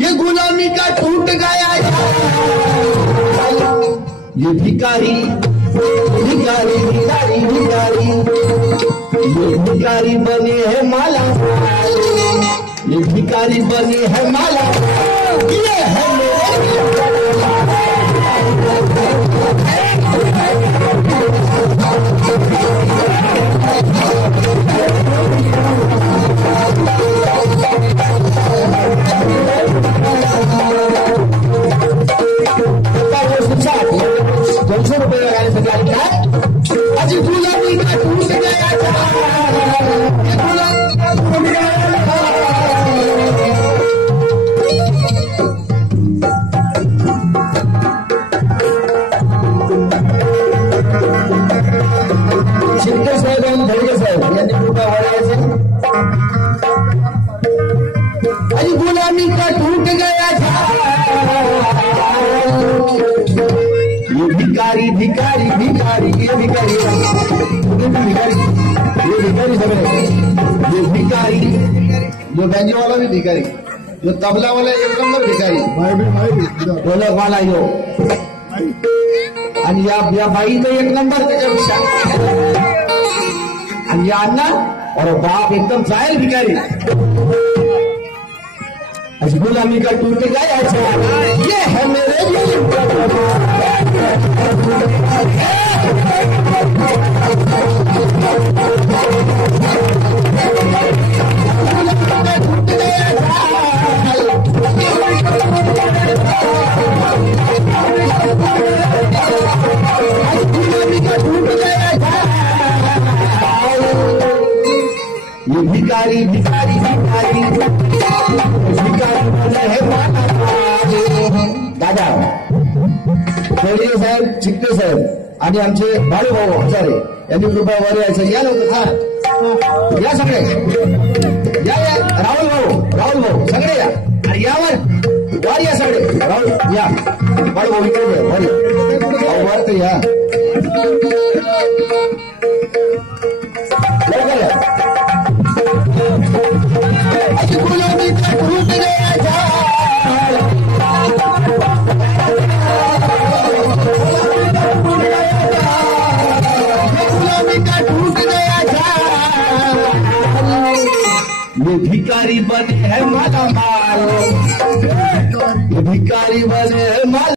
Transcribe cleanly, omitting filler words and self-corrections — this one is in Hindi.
ये गुलामी का टूट गया ये भिखारी भिखारी भिखारी भिखारी ये भिखारी बने हैं माला ये भिखारी बने हैं माला ये है ₹200 लगाने से क्या लिखा है अजी गुलामी का टूट गया शिंदे साहेब आणि धैर्य साहेब यांनी कृपा व्हायचे अजी गुलामी का टूट गया भिखारी भिखारी भिखारी ये भिखारी भिखारी ये भिखारी सब ये भिखारी जो बैंजो वाला भी भिखारी जो तबला वाला एक नंबर भिखारी ढोलक वाला यो आणि या बाई तो एक नंबर त्याच्यापेक्षा आणि या अण्णा और बाप एकदम जायल भिखारी आज गुलामी का टूट गया ये है मेरे ये भिखारी भिखारी भिखारी भिखारी बने है दादा धैर्य साहेब चिकटे साहेब आणि आमचे भाऊ भाऊ हजारे यांनी कृपा वर यायचं या लोक हा या सगळे या या राहुल भाऊ सगळे या आणि यावर वर या सगळे राहुल या भाऊ भाऊ इकडे वर वर तर या लवकर या गुलामी का टूट गया गुलामी का टूट गया ये भिखारी बने है माला माल ये भिखारी बने है माला